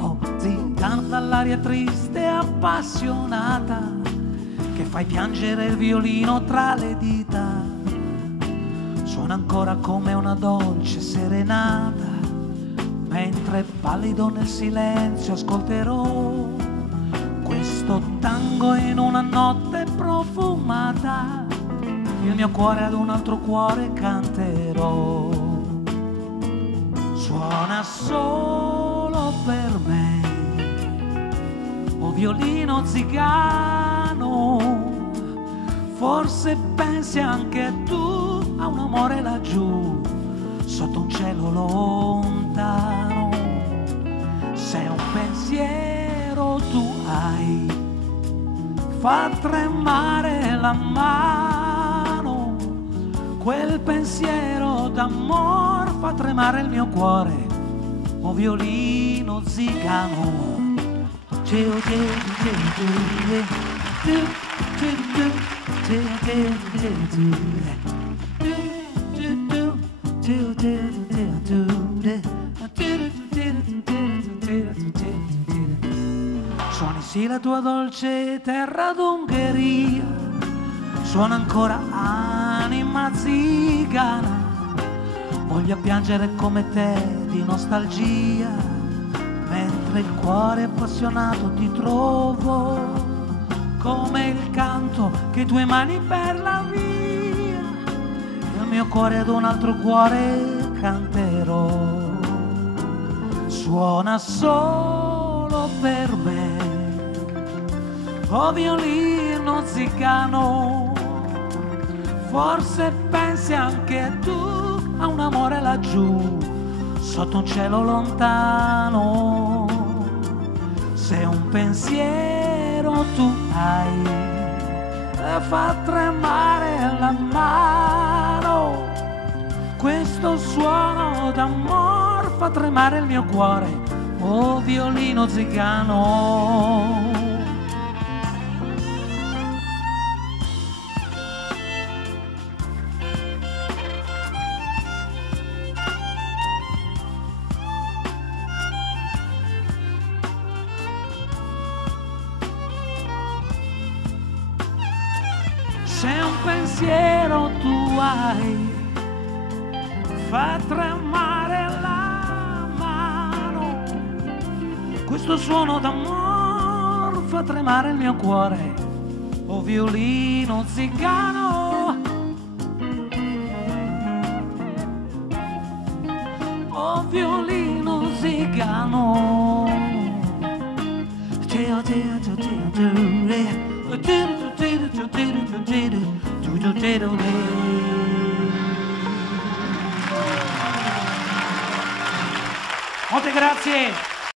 Oh, zingano dall'aria triste e appassionata che fai piangere il violino tra le dita. Suona ancora come una dolce serenata, mentre pallido nel silenzio ascolterò questo tango in una notte profumata. Il mio cuore ad un altro cuore canterò. Suona solo per me, o violino zigano. Forse pensi anche tu a un amore laggiù, sotto un cielo lontano. Se un pensiero tu hai, fa tremare la mano. Quel pensiero d'amor fa tremare il mio cuore, o violino zigano. Suoni sì la tua dolce terra d'Ungheria, suona ancora anima zigana. Voglio piangere come te di nostalgia, mentre il cuore appassionato ti trovo, come il canto che tue mani per la via. Il mio cuore ad un altro cuore canterò. Suona solo per me, o violino zigano. Forse pensi anche tu a un amore laggiù, sotto un cielo lontano. Se un pensiero tu hai, fa tremare la mano. Questo suono d'amor fa tremare il mio cuore, o violino zigano. Se un pensiero tu hai, fa tremare la mano. Questo suono d'amor fa tremare il mio cuore, o violino zigano. O violino zigano. Molte grazie.